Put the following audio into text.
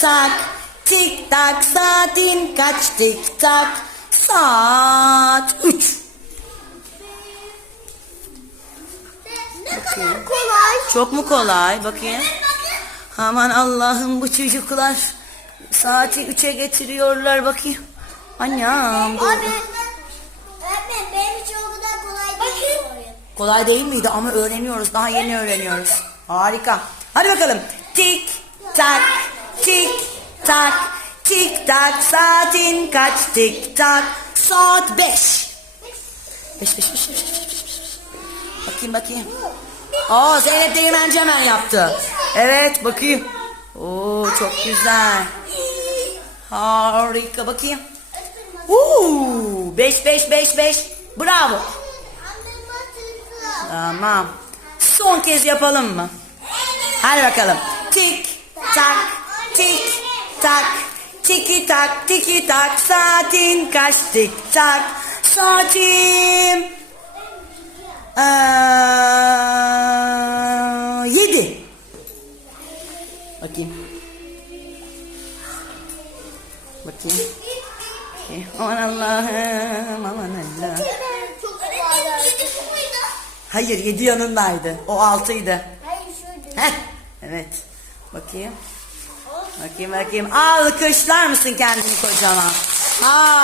tak. Tik tak saatin kaç tik tak. Saat üç. Ne kadar kolay. Çok mu kolay? Bakayım. Aman Allah'ım bu çocuklar saati üçe getiriyorlar bakayım. Annem. Abi. Öğretmen benim için o kadar kolay değil. bu oyun. Kolay değil miydi ama öğreniyoruz. Daha yeni öğreniyoruz. Harika. Hadi bakalım. Tik tak tik tak tik tak saatin kaç tik tak saat beş. Beş beş beş beş beş beş. beş. Bakayım bakayım. Aa Zeynep Değirmenci hemen yaptı. Evet bakayım. Oo çok güzel. Harika bakayım. Uuu beş beş beş beş. Bravo. Tamam. Son kez yapalım mı? Hadi bakalım. Tik tak tik tak tiki tak tiki tak saatin kaç tik tak saatim eee, yedi. Bakayım. Bakayım. Eh, Aman Allah'ım aman Allah'ım. Hayır yedi yanındaydı. O altıydı. Hayır şuydu. Heh, evet. Bakayım. Bakayım bakayım. Alkışlar mısın kendini kocaman? Aa.